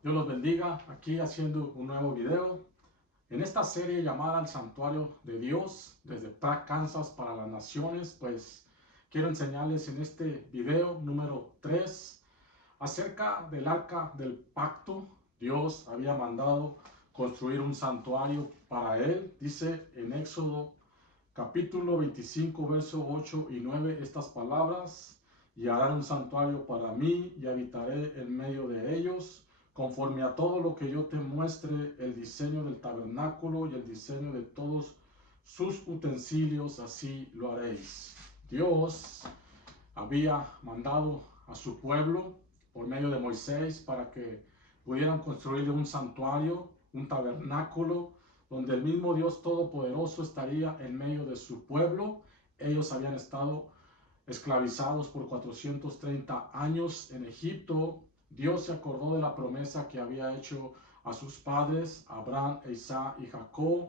Dios los bendiga, aquí haciendo un nuevo video. En esta serie llamada El Santuario de Dios, desde Prague, Kansas para las Naciones, pues quiero enseñarles en este video número 3 acerca del Arca del Pacto. Dios había mandado construir un santuario para él. Dice en Éxodo capítulo 25, verso 8 y 9 estas palabras: y harán un santuario para mí y habitaré en medio de ellos, conforme a todo lo que yo te muestre, el diseño del tabernáculo y el diseño de todos sus utensilios, así lo haréis. Dios había mandado a su pueblo por medio de Moisés para que pudieran construirle un santuario, un tabernáculo, donde el mismo Dios Todopoderoso estaría en medio de su pueblo. Ellos habían estado esclavizados por 430 años en Egipto. Dios se acordó de la promesa que había hecho a sus padres, Abraham, Isaac y Jacob,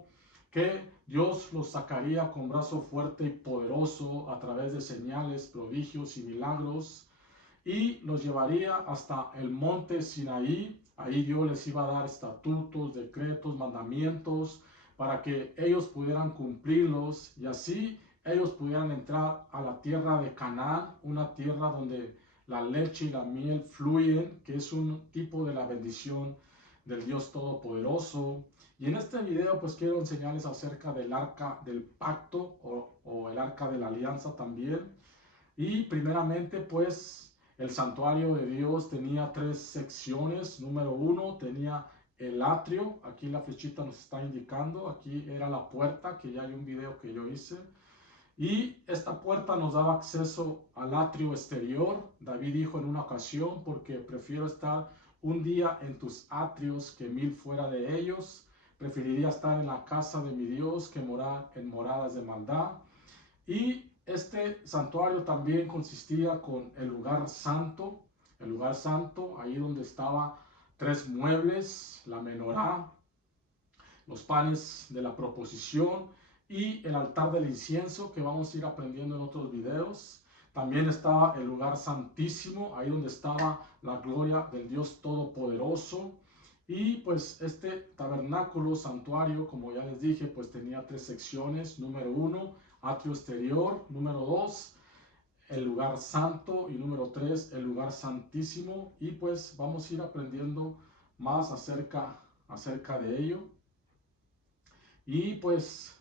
que Dios los sacaría con brazo fuerte y poderoso a través de señales, prodigios y milagros, y los llevaría hasta el monte Sinaí. Ahí Dios les iba a dar estatutos, decretos, mandamientos, para que ellos pudieran cumplirlos y así ellos pudieran entrar a la tierra de Canaán, una tierra donde la leche y la miel fluyen, que es un tipo de la bendición del Dios Todopoderoso. Y en este video pues quiero enseñarles acerca del arca del pacto o el arca de la alianza también. Y primeramente pues el santuario de Dios tenía tres secciones. Número uno tenía el atrio, aquí la flechita nos está indicando, aquí era la puerta, que ya hay un video que yo hice. Y esta puerta nos daba acceso al atrio exterior. David dijo en una ocasión: porque prefiero estar un día en tus atrios que 1000 fuera de ellos. Preferiría estar en la casa de mi Dios que morar en moradas de maldad. Y este santuario también consistía con el lugar santo, ahí donde estaba tres muebles, la menorá, los panes de la proposición y el altar del incienso, que vamos a ir aprendiendo en otros videos. También estaba el lugar santísimo, ahí donde estaba la gloria del Dios Todopoderoso. Y pues este tabernáculo, santuario, como ya les dije, pues tenía tres secciones. Número uno, atrio exterior. Número dos, el lugar santo. Y número tres, el lugar santísimo. Y pues vamos a ir aprendiendo más acerca de ello. Y pues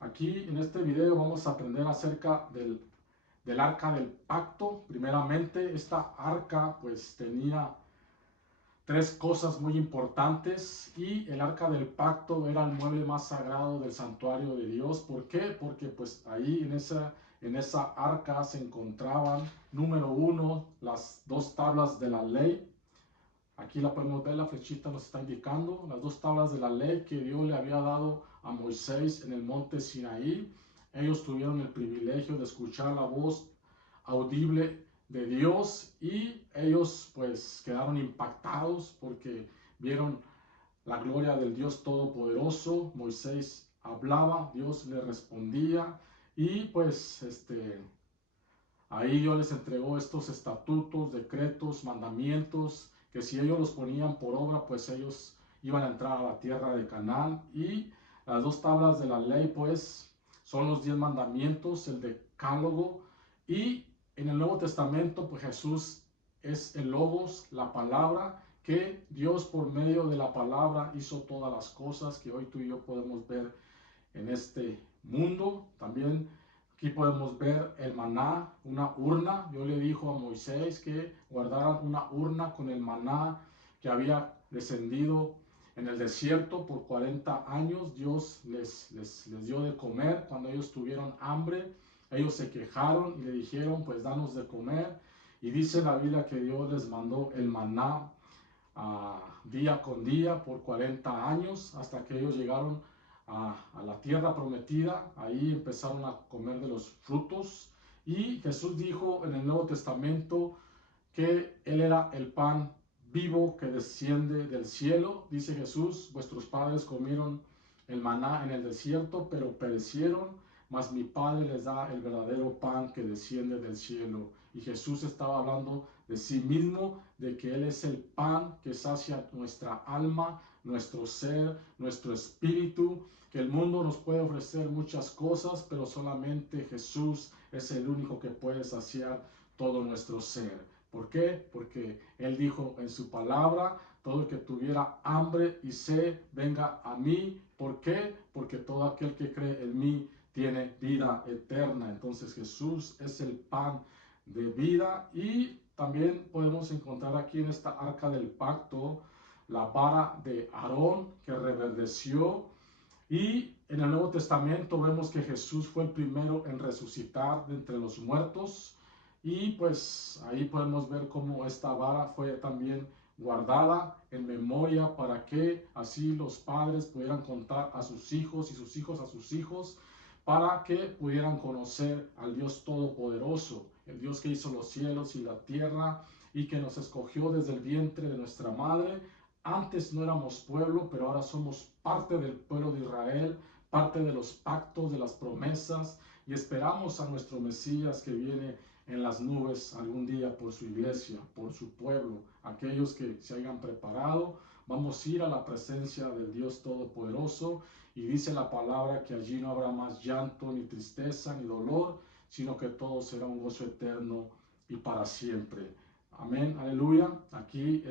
aquí en este video vamos a aprender acerca del arca del pacto. Primeramente, esta arca pues tenía tres cosas muy importantes, y el arca del pacto era el mueble más sagrado del santuario de Dios. ¿Por qué? Porque pues ahí en esa arca se encontraban, número uno, las dos tablas de la ley. Aquí la podemos ver, la flechita nos está indicando las dos tablas de la ley que Dios le había dado a Moisés en el monte Sinaí. Ellos tuvieron el privilegio de escuchar la voz audible de Dios, y ellos pues quedaron impactados porque vieron la gloria del Dios Todopoderoso. Moisés hablaba, Dios le respondía, y pues ahí Dios les entregó estos estatutos, decretos, mandamientos, que si ellos los ponían por obra, pues ellos iban a entrar a la tierra de Canaán. Y las dos tablas de la ley, pues, son los 10 mandamientos, el decálogo. Y en el Nuevo Testamento, pues Jesús es el Logos, la palabra, que Dios por medio de la palabra hizo todas las cosas que hoy tú y yo podemos ver en este mundo. También aquí podemos ver el maná, una urna. Dios le dijo a Moisés que guardaran una urna con el maná que había descendido en el desierto por 40 años. Dios les dio de comer cuando ellos tuvieron hambre. Ellos se quejaron y le dijeron: pues danos de comer. Y dice la Biblia que Dios les mandó el maná día con día por 40 años, hasta que ellos llegaron a la tierra prometida. Ahí empezaron a comer de los frutos. Y Jesús dijo en el Nuevo Testamento que Él era el pan vivo que desciende del cielo. Dice Jesús: vuestros padres comieron el maná en el desierto, pero perecieron, mas mi Padre les da el verdadero pan que desciende del cielo. y Jesús estaba hablando de sí mismo, de que Él es el pan que sacia nuestra alma, nuestro ser, nuestro espíritu, que el mundo nos puede ofrecer muchas cosas, pero solamente Jesús es el único que puede saciar todo nuestro ser. ¿Por qué? Porque Él dijo en su palabra, todo el que tuviera hambre y sed, venga a mí. ¿Por qué? Porque todo aquel que cree en mí tiene vida eterna. Entonces Jesús es el pan de vida. Y también podemos encontrar aquí en esta arca del pacto la vara de Aarón que reverdeció. Y en el Nuevo Testamento vemos que Jesús fue el primero en resucitar de entre los muertos. Y pues ahí podemos ver cómo esta vara fue también guardada en memoria para que así los padres pudieran contar a sus hijos y sus hijos a sus hijos, para que pudieran conocer al Dios Todopoderoso, el Dios que hizo los cielos y la tierra y que nos escogió desde el vientre de nuestra madre. Antes no éramos pueblo, pero ahora somos parte del pueblo de Israel, parte de los pactos, de las promesas, y esperamos a nuestro Mesías que viene en las nubes algún día por su iglesia, por su pueblo. Aquellos que se hayan preparado, vamos a ir a la presencia del Dios Todopoderoso, y dice la palabra que allí no habrá más llanto, ni tristeza, ni dolor, sino que todo será un gozo eterno y para siempre. Amén, aleluya. Aquí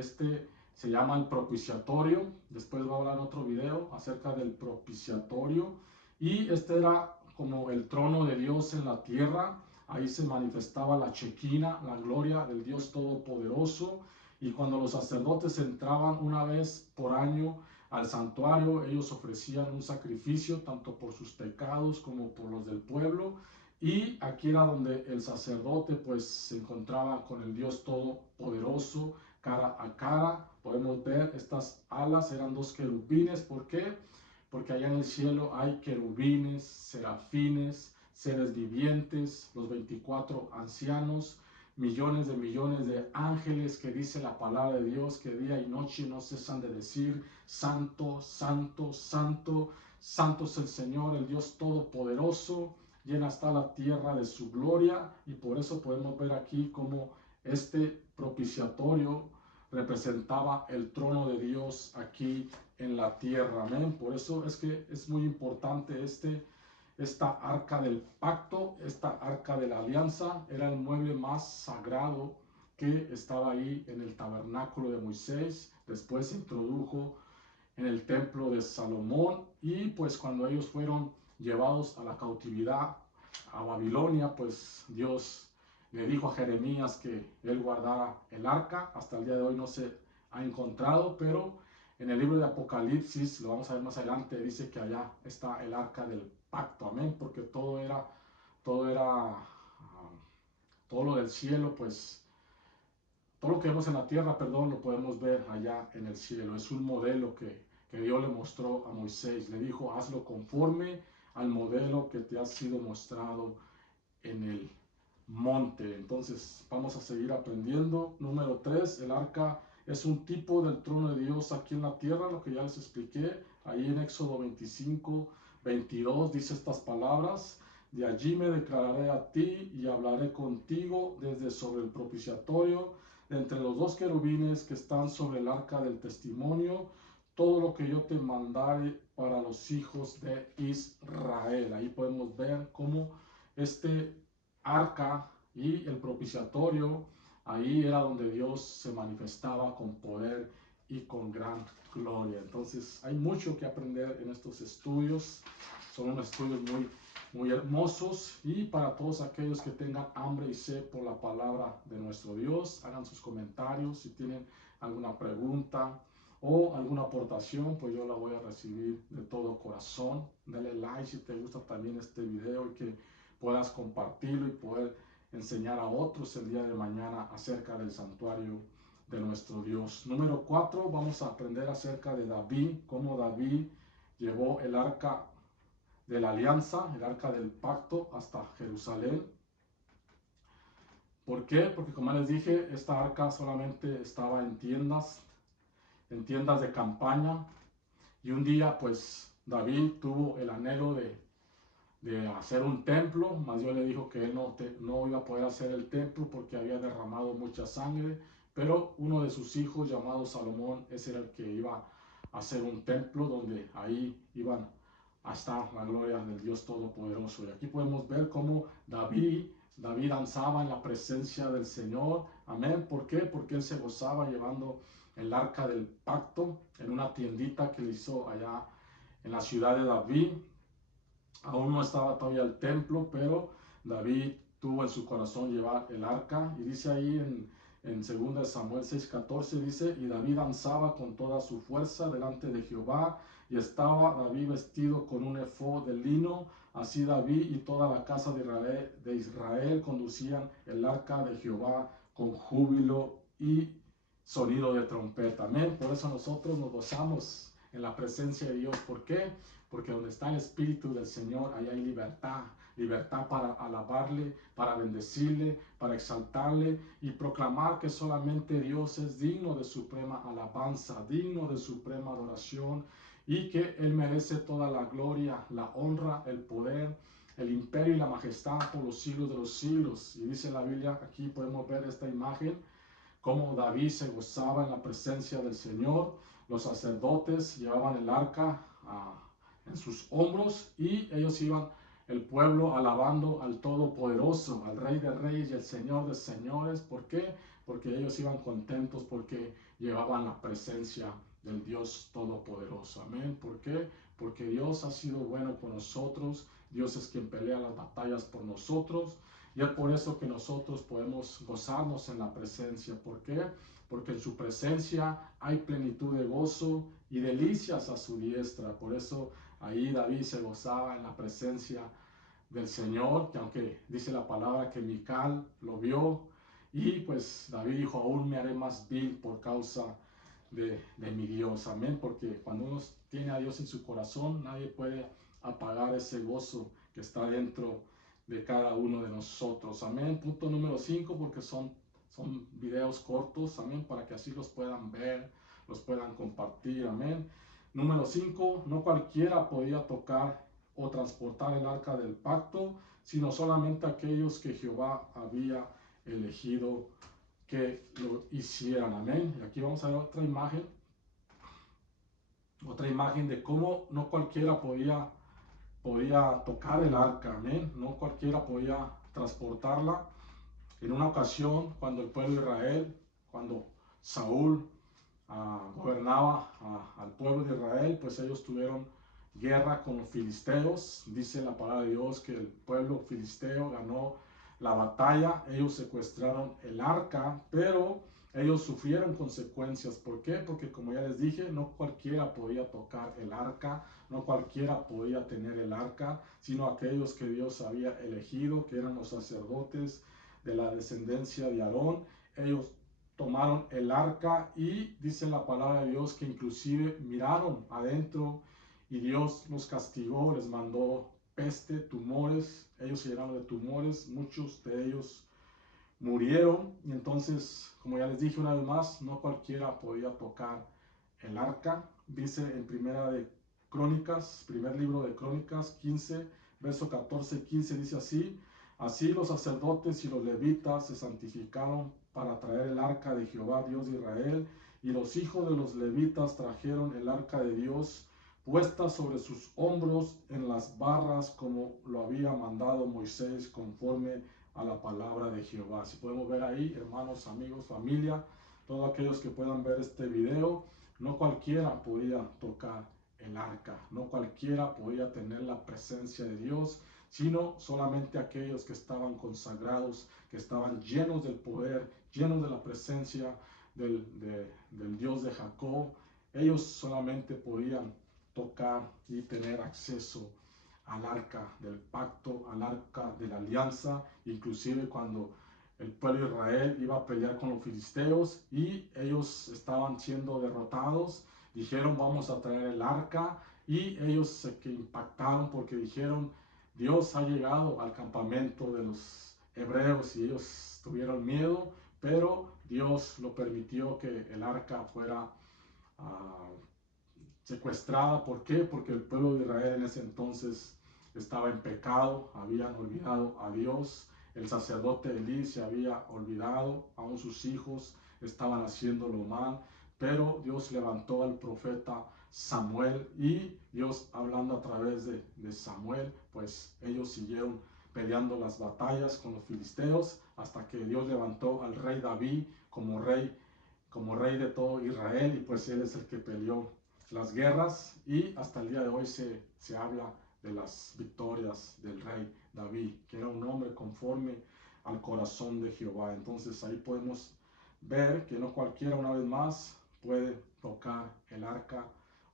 se llama el propiciatorio. Después voy a hablar en otro video acerca del propiciatorio. Y este era como el trono de Dios en la tierra. Ahí se manifestaba la Shekinah, la gloria del Dios Todopoderoso. Y cuando los sacerdotes entraban una vez por año al santuario, ellos ofrecían un sacrificio tanto por sus pecados como por los del pueblo. Y aquí era donde el sacerdote pues se encontraba con el Dios Todopoderoso cara a cara. Podemos ver estas alas, eran dos querubines. ¿Por qué? Porque allá en el cielo hay querubines, serafines, seres vivientes, los 24 ancianos, millones de ángeles que dice la palabra de Dios que día y noche no cesan de decir: Santo, Santo, Santo, Santo es el Señor, el Dios Todopoderoso. Llena está la tierra de su gloria. Y por eso podemos ver aquí como este propiciatorio representaba el trono de Dios aquí en la tierra. Amén. Por eso es que es muy importante esta arca del pacto, esta arca de la alianza. Era el mueble más sagrado que estaba ahí en el tabernáculo de Moisés. Después se introdujo en el templo de Salomón, y pues cuando ellos fueron llevados a la cautividad a Babilonia, pues Dios le dijo a Jeremías que él guardara el arca. Hasta el día de hoy no se ha encontrado, pero en el libro de Apocalipsis, lo vamos a ver más adelante, dice que allá está el arca del pacto. Amén, porque todo lo del cielo, pues todo lo que vemos en la tierra, perdón, lo podemos ver allá en el cielo. Es un modelo que Dios le mostró a Moisés. Le dijo: hazlo conforme al modelo que te ha sido mostrado en el monte. Entonces vamos a seguir aprendiendo. Número 3, el arca es un tipo del trono de Dios aquí en la tierra, lo que ya les expliqué. Ahí en Éxodo 25:22 dice estas palabras: de allí me declararé a ti y hablaré contigo desde sobre el propiciatorio, de entre los dos querubines que están sobre el arca del testimonio, todo lo que yo te mandare para los hijos de Israel. Ahí podemos ver cómo este arca y el propiciatorio, ahí era donde Dios se manifestaba con poder y con gran gloria. Entonces hay mucho que aprender en estos estudios. Son unos estudios muy hermosos, y para todos aquellos que tengan hambre y sed por la palabra de nuestro Dios, hagan sus comentarios. Si tienen alguna pregunta o alguna aportación, pues yo la voy a recibir de todo corazón. Dale like si te gusta también este video, y que puedas compartirlo y poder enseñar a otros el día de mañana acerca del santuario de nuestro Dios. Número 4, vamos a aprender acerca de David, cómo David llevó el arca de la alianza, el arca del pacto, hasta Jerusalén. ¿Por qué? Porque, como les dije, esta arca solamente estaba en tiendas de campaña. Y un día pues David tuvo el anhelo de hacer un templo, mas Dios le dijo que él no iba a poder hacer el templo porque había derramado mucha sangre, pero uno de sus hijos llamado Salomón, ese era el que iba a hacer un templo donde ahí iban a estar la gloria del Dios Todopoderoso. Y aquí podemos ver cómo David danzaba en la presencia del Señor. Amén. ¿Por qué? Porque él se gozaba llevando el arca del pacto en una tiendita que le hizo allá en la ciudad de David. Aún no estaba todavía el templo, pero David tuvo en su corazón llevar el arca. Y dice ahí en 2 Samuel 6:14, dice, y David danzaba con toda su fuerza delante de Jehová, y estaba David vestido con un efod de lino. Así David y toda la casa de Israel conducían el arca de Jehová con júbilo y sonido de trompeta. Amén. Por eso nosotros nos gozamos en la presencia de Dios. ¿Por qué? Porque donde está el Espíritu del Señor, ahí hay libertad. Libertad para alabarle, para bendecirle, para exaltarle y proclamar que solamente Dios es digno de suprema alabanza, digno de suprema adoración y que Él merece toda la gloria, la honra, el poder, el imperio y la majestad por los siglos de los siglos. Y dice la Biblia, aquí podemos ver esta imagen, cómo David se gozaba en la presencia del Señor. Los sacerdotes llevaban el arca en sus hombros y ellos iban, el pueblo, alabando al Todopoderoso, al Rey de Reyes y el Señor de Señores. ¿Por qué? Porque ellos iban contentos porque llevaban la presencia del Dios Todopoderoso. Amén. ¿Por qué? Porque Dios ha sido bueno con nosotros. Dios es quien pelea las batallas por nosotros. Y es por eso que nosotros podemos gozarnos en la presencia. ¿Por qué? Porque en su presencia hay plenitud de gozo y delicias a su diestra. Por eso ahí David se gozaba en la presencia del Señor, que aunque dice la palabra que Mical lo vio, y pues David dijo, aún me haré más vil por causa de mi Dios. Amén. Porque cuando uno tiene a Dios en su corazón, nadie puede apagar ese gozo que está dentro de cada uno de nosotros. Amén. Punto número 5, porque son videos cortos. Amén. Para que así los puedan ver, los puedan compartir. Amén. Número 5, no cualquiera podía tocar o transportar el arca del pacto, sino solamente aquellos que Jehová había elegido que lo hicieran. Amén. Y aquí vamos a ver otra imagen de cómo no cualquiera podía tocar el arca. Amén. No cualquiera podía transportarla. En una ocasión, cuando el pueblo de Israel, cuando Saúl gobernaba al pueblo de Israel, pues ellos tuvieron guerra con los filisteos. Dice la palabra de Dios que el pueblo filisteo ganó la batalla. Ellos secuestraron el arca, pero ellos sufrieron consecuencias. ¿Por qué? Porque como ya les dije, no cualquiera podía tocar el arca, no cualquiera podía tener el arca, sino aquellos que Dios había elegido, que eran los sacerdotes de la descendencia de Aarón. Ellos tomaron el arca y dice la palabra de Dios que inclusive miraron adentro y Dios los castigó, les mandó peste, tumores. Ellos se llenaron de tumores, muchos de ellos murieron. Y entonces, como ya les dije una vez más, no cualquiera podía tocar el arca. Dice en primera de Crónicas, primer libro de Crónicas 15, verso 14 y 15, dice así: así los sacerdotes y los levitas se santificaron para traer el arca de Jehová, Dios de Israel, y los hijos de los levitas trajeron el arca de Dios puesta sobre sus hombros en las barras, como lo había mandado Moisés, conforme a la palabra de Jehová. Si podemos ver ahí, hermanos, amigos, familia, todos aquellos que puedan ver este video, no cualquiera podía tocar el arca, no cualquiera podía tener la presencia de Dios, sino solamente aquellos que estaban consagrados, que estaban llenos del poder, llenos de la presencia del Dios de Jacob. Ellos solamente podían tocar y tener acceso al arca del pacto, al arca de la alianza. Inclusive cuando el pueblo de Israel iba a pelear con los filisteos y ellos estaban siendo derrotados, dijeron, vamos a traer el arca, y ellos se impactaron porque dijeron, Dios ha llegado al campamento de los hebreos, y ellos tuvieron miedo, pero Dios lo permitió que el arca fuera secuestrada. ¿Por qué? Porque el pueblo de Israel en ese entonces estaba en pecado, habían olvidado a Dios. El sacerdote Elí se había olvidado, aún sus hijos estaban haciéndolo mal, pero Dios levantó al profeta Samuel y Dios hablando a través de Samuel, pues ellos siguieron peleando las batallas con los filisteos hasta que Dios levantó al rey David como rey de todo Israel, y pues él es el que peleó las guerras, y hasta el día de hoy se habla de las victorias del rey David, que era un hombre conforme al corazón de Jehová. Entonces ahí podemos ver que no cualquiera, una vez más, puede tocar el arca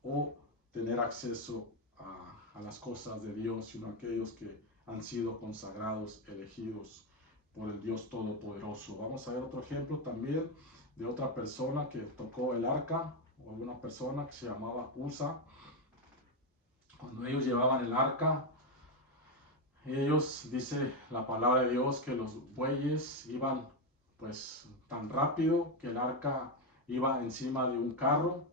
o tener acceso a las cosas de Dios, sino aquellos que han sido consagrados, elegidos por el Dios Todopoderoso. Vamos a ver otro ejemplo también de otra persona que tocó el arca, o una persona que se llamaba Usa. Cuando ellos llevaban el arca, ellos, dice la palabra de Dios, que los bueyes iban pues tan rápido que el arca iba encima de un carro,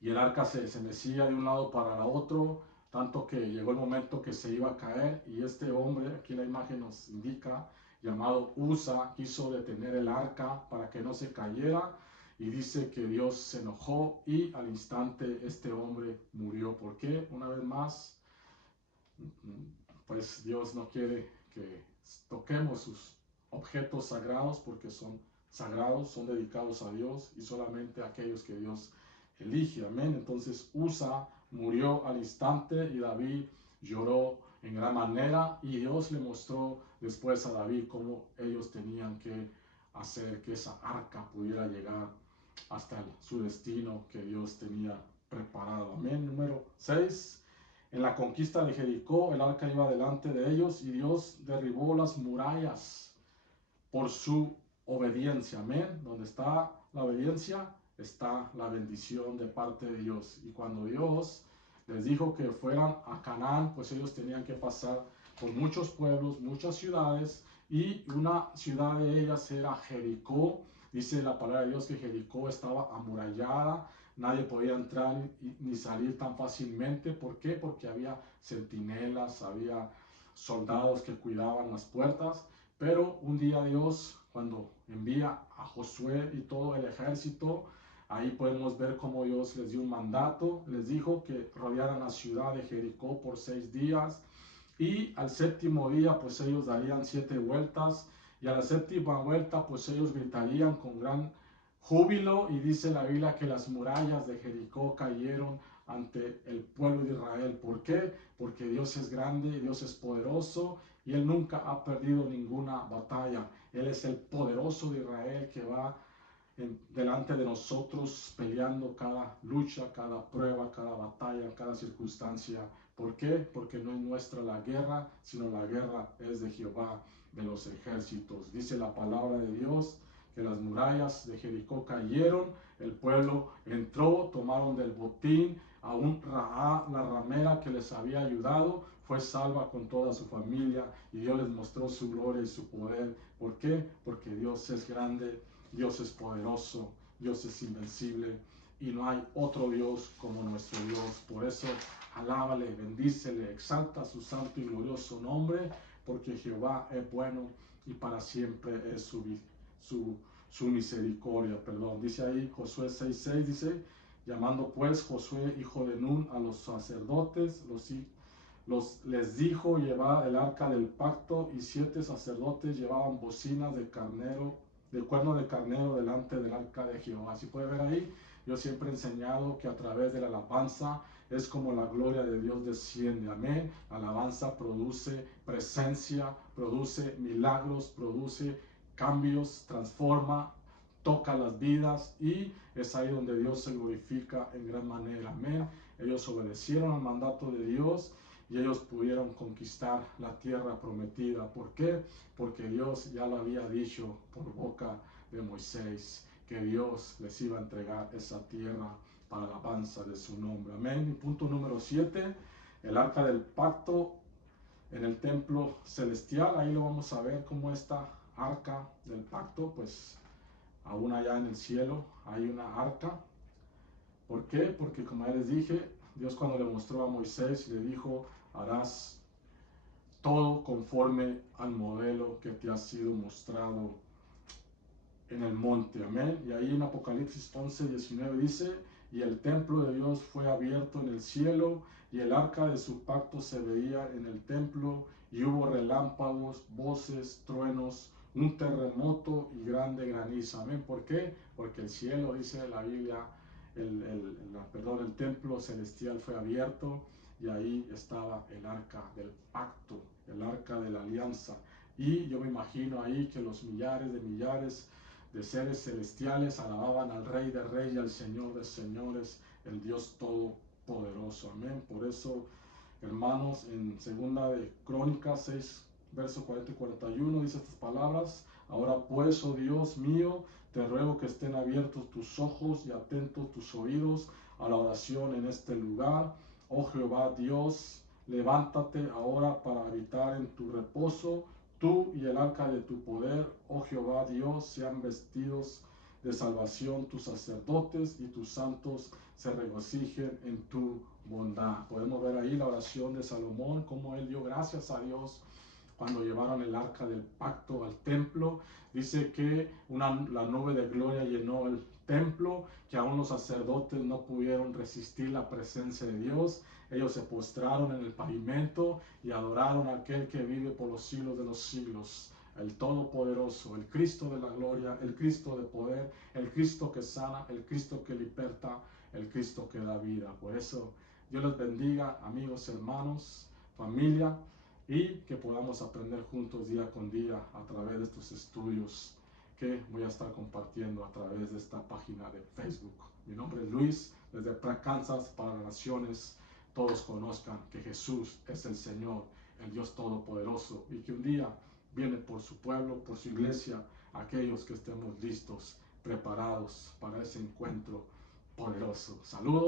y el arca se mecía de un lado para el otro, tanto que llegó el momento que se iba a caer, y este hombre, aquí la imagen nos indica, llamado Usa, quiso detener el arca para que no se cayera, y dice que Dios se enojó y al instante este hombre murió. ¿Por qué? Una vez más, pues Dios no quiere que toquemos sus objetos sagrados, porque son sagrados, son dedicados a Dios y solamente a aquellos que Dios elige. Amén. Entonces Usa murió al instante y David lloró en gran manera, y Dios le mostró después a David cómo ellos tenían que hacer que esa arca pudiera llegar hasta su destino que Dios tenía preparado. Amén. Número 6. En la conquista de Jericó, el arca iba delante de ellos y Dios derribó las murallas por su obediencia. Amén. Donde está la obediencia, está la bendición de parte de Dios. Y cuando Dios les dijo que fueran a Canaán, pues ellos tenían que pasar por muchos pueblos, muchas ciudades, y una ciudad de ellas era Jericó. Dice la palabra de Dios que Jericó estaba amurallada, nadie podía entrar ni salir tan fácilmente. ¿Por qué? Porque había centinelas, había soldados que cuidaban las puertas. Pero un día Dios, cuando envía a Josué y todo el ejército, ahí podemos ver cómo Dios les dio un mandato, les dijo que rodearan la ciudad de Jericó por 6 días, y al séptimo día pues ellos darían 7 vueltas, y a la séptima vuelta pues ellos gritarían con gran júbilo, y dice la Biblia que las murallas de Jericó cayeron ante el pueblo de Israel. ¿Por qué? Porque Dios es grande, Dios es poderoso, y Él nunca ha perdido ninguna batalla. Él es el poderoso de Israel que va delante de nosotros peleando cada lucha, cada prueba, cada batalla, cada circunstancia. ¿Por qué? Porque no es nuestra la guerra, sino la guerra es de Jehová de los ejércitos. Dice la palabra de Dios que las murallas de Jericó cayeron, el pueblo entró, tomaron del botín, aún Raá, la ramera que les había ayudado, fue salva con toda su familia, y Dios les mostró su gloria y su poder. ¿Por qué? Porque Dios es grande, Dios es poderoso, Dios es invencible, y no hay otro Dios como nuestro Dios. Por eso alábale, bendícele, exalta su santo y glorioso nombre, porque Jehová es bueno y para siempre es su misericordia. Dice ahí Josué 6:6, dice: llamando pues Josué, hijo de Nun, a los sacerdotes, les dijo: llevad el arca del pacto. Y 7 sacerdotes llevaban bocinas de cuerno de carnero delante del arca de Jehová. Así puede ver ahí, yo siempre he enseñado que a través de la alabanza es como la gloria de Dios desciende. Amén. La alabanza produce presencia, produce milagros, produce cambios, transforma, toca las vidas, y es ahí donde Dios se glorifica en gran manera. Amén. Ellos obedecieron al mandato de Dios y ellos pudieron conquistar la tierra prometida. ¿Por qué? Porque Dios ya lo había dicho por boca de Moisés, que Dios les iba a entregar esa tierra para la alabanza de su nombre. Amén. Y punto número 7, el arca del pacto en el templo celestial. Ahí lo vamos a ver cómo esta arca del pacto, pues aún allá en el cielo hay una arca. ¿Por qué? Porque como ya les dije, Dios cuando le mostró a Moisés, le dijo: harás todo conforme al modelo que te ha sido mostrado en el monte. Amén. Y ahí en Apocalipsis 11:19 dice: y el templo de Dios fue abierto en el cielo, y el arca de su pacto se veía en el templo, y hubo relámpagos, voces, truenos, un terremoto y grande granizo. Amén. ¿Por qué? Porque el cielo, dice la Biblia, el templo celestial fue abierto, y ahí estaba el arca del pacto, el arca de la alianza. Y yo me imagino ahí que los millares de seres celestiales alababan al Rey de Reyes y al Señor de Señores, el Dios Todopoderoso. Amén. Por eso, hermanos, en segunda de Crónicas 6, verso 40 y 41 dice estas palabras: ahora pues, oh Dios mío, te ruego que estén abiertos tus ojos y atentos tus oídos a la oración en este lugar. Oh Jehová Dios, levántate ahora para habitar en tu reposo. Tú y el arca de tu poder, oh Jehová Dios, sean vestidos de salvación tus sacerdotes, y tus santos se regocijen en tu bondad. Podemos ver ahí la oración de Salomón, cómo él dio gracias a Dios cuando llevaron el arca del pacto al templo. Dice que la nube de gloria llenó el templo, que aún los sacerdotes no pudieron resistir la presencia de Dios. Ellos se postraron en el pavimento y adoraron a aquel que vive por los siglos de los siglos, el Todopoderoso, el Cristo de la gloria, el Cristo de poder, el Cristo que sana, el Cristo que liberta, el Cristo que da vida. Por eso, Dios les bendiga, amigos, hermanos, familia, y que podamos aprender juntos día con día a través de estos estudios que voy a estar compartiendo a través de esta página de Facebook. Mi nombre es Luis, desde Pratt, Kansas, para las naciones. Todos conozcan que Jesús es el Señor, el Dios Todopoderoso, y que un día viene por su pueblo, por su iglesia, aquellos que estemos listos, preparados para ese encuentro poderoso. Saludos.